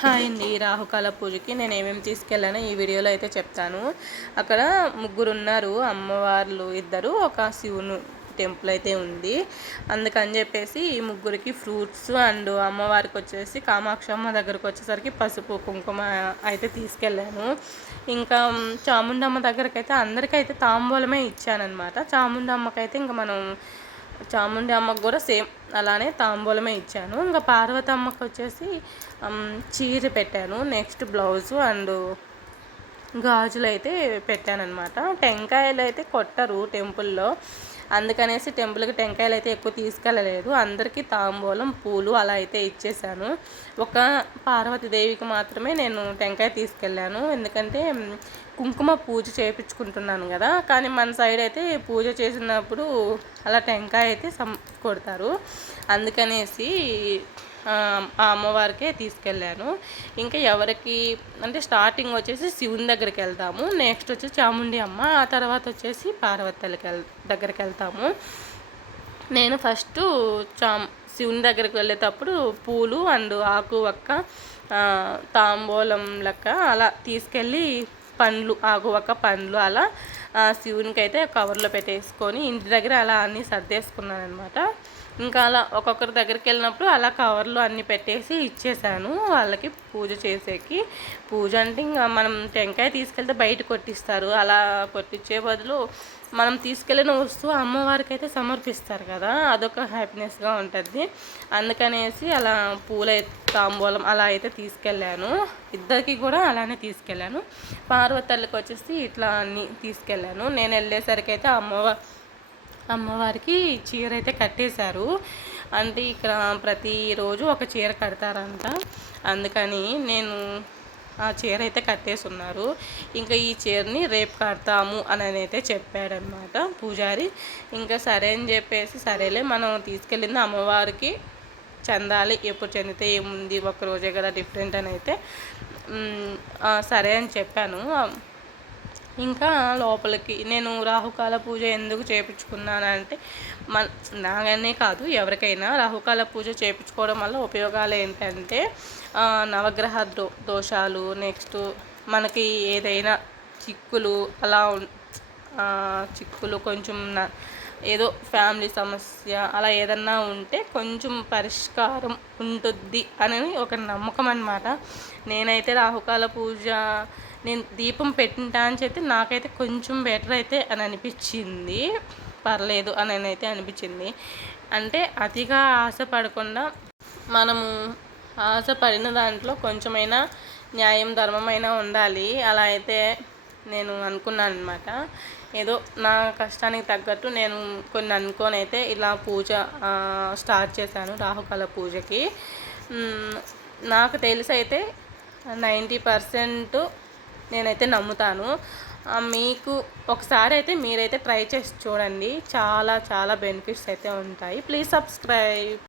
Hi అండి. రాహుకాల పూజకి నేను ఏమేమి తీసుకెళ్ళానో ఈ వీడియోలో అయితే చెప్తాను. అక్కడ ముగ్గురు ఉన్నారు, అమ్మవార్లు ఇద్దరు, ఒక శివుని టెంపుల్ అయితే ఉంది. అందుకని చెప్పేసి ఈ ముగ్గురికి ఫ్రూట్స్ అండ్ అమ్మవారికి వచ్చేసి కామాక్షమ్మ దగ్గరకు వచ్చేసరికి పసుపు కుంకుమ అయితే తీసుకెళ్ళాను. ఇంకా చాముండమ్మ దగ్గరకైతే అయితే అందరికైతే తాంబూలమే ఇచ్చానమాట. చాముండమ్మకైతే ఇంకా మనం చాముండి అమ్మకు కూడా సేమ్ అలానే తాంబూలమే ఇచ్చాను. ఇంకా పార్వతమ్మకు వచ్చేసి చీర పెట్టాను, నెక్స్ట్ బ్లౌజు అండ్ గాజులు అయితే పెట్టానమాట. టెంకాయలు అయితే కొట్టరు టెంపుల్లో, అందుకనేసి టెంపుల్కి టెంకాయలు అయితే ఎక్కువ తీసుకెళ్ళలేదు. అందరికీ తాంబూలం పూలు అలా అయితే ఇచ్చేసాను. ఒక పార్వతీదేవికి మాత్రమే నేను టెంకాయ తీసుకెళ్ళాను, ఎందుకంటే కుంకుమ పూజ చేయించుకుంటున్నాను కదా. కానీ మన సైడ్ అయితే పూజ చేసినప్పుడు అలా టెంకాయ అయితే కొడతారు, అందుకనేసి ఆ అమ్మవారికే తీసుకెళ్ళాను. ఇంకా ఎవరికి అంటే స్టార్టింగ్ వచ్చేసి శివుని దగ్గరికి వెళ్తాము, నెక్స్ట్ వచ్చేసి చాముండి అమ్మ, ఆ తర్వాత వచ్చేసి పార్వతీకి దగ్గరికి వెళ్తాము. నేను ఫస్ట్ శివుని దగ్గరికి వెళ్ళేటప్పుడు పూలు అండ్ ఆకు ఒక్క తాంబూలం లెక్క అలా తీసుకెళ్ళి పండ్లు, ఆకు ఒక్క పండ్లు అలా శివునికి అయితే కవర్లో పెట్టేసుకొని ఇంటి దగ్గర అలా అన్నీ సర్దేసుకున్నాను అనమాట. ఇంకా అలా ఒక్కొక్కరి దగ్గరికి వెళ్ళినప్పుడు అలా కవర్లో అన్నీ పెట్టేసి ఇచ్చేసాను వాళ్ళకి పూజ చేసేకి. పూజ అంటే ఇంకా మనం టెంకాయ తీసుకెళ్తే బయట కొట్టిస్తారు, అలా కొట్టించే బదులు మనం తీసుకెళ్ళిన వస్తువు అమ్మవారికి అయితే సమర్పిస్తారు కదా, అదొక హ్యాపీనెస్గా ఉంటుంది. అందుకనేసి అలా పూల తాంబూలం అలా అయితే తీసుకెళ్ళాను. ఇద్దరికి కూడా అలానే తీసుకెళ్ళాను. పార్వతల్లికి వచ్చేసి ఇట్లా అన్నీ తీసుకెళ్ళాను. నేను వెళ్ళేసరికి అయితే అమ్మవారికి చీర అయితే కట్టేశారు. అంటే ఇక్కడ ప్రతిరోజు ఒక చీర కడతారంట, అందుకని నేను ఆ చీర అయితే కట్టేసి ఉన్నారు. ఇంకా ఈ చీరని రేపు కడతాము అని అయితే చెప్పాడనమాట పూజారి. ఇంకా సరే అని చెప్పేసి సరేలే మనం తీసుకెళ్ళింది అమ్మవారికి చెందాలి, ఎప్పుడు చెందితే ఏముంది, ఒక్కరోజే కదా డిఫరెంట్ అని అయితే సరే అని చెప్పాను. ఇంకా లోపలికి నేను రాహుకాల పూజ ఎందుకు చేయించుకున్నానంటే నాకనే కాదు ఎవరికైనా రాహుకాల పూజ చేయించుకోవడం వల్ల ఉపయోగాలు ఏంటంటే నవగ్రహ దోషాలు, నెక్స్ట్ మనకి ఏదైనా చిక్కులు అలా చిక్కులు కొంచెం ఏదో ఫ్యామిలీ సమస్య అలా ఏదన్నా ఉంటే కొంచెం పరిష్కారం ఉంటుంది అని ఒక నమ్మకం అన్నమాట. నేనైతే రాహుకాల పూజ నేను దీపం పెట్టింటా అని చెప్పి నాకైతే కొంచెం బెటర్ అయితే అని అనిపించింది, పర్లేదు అని అయితే అనిపించింది. అంటే అతిగా ఆశపడకుండా మనము ఆశపడిన దాంట్లో కొంచెమైనా న్యాయం ధర్మమైనా ఉండాలి, అలా అయితే నేను అనుకున్నాను అనమాట. ఏదో నా కష్టానికి తగ్గట్టు నేను కొన్ని అనుకొని అయితే ఇలా పూజ స్టార్ట్ చేశాను రాహుకాల పూజకి. నాకు తెలిసి అయితే 90% నేనైతే నమ్ముతాను. మీకు ఒకసారి అయితే మీరైతే ట్రై చేసి చూడండి, చాలా చాలా బెనిఫిట్స్ అయితే ఉంటాయి. Please subscribe.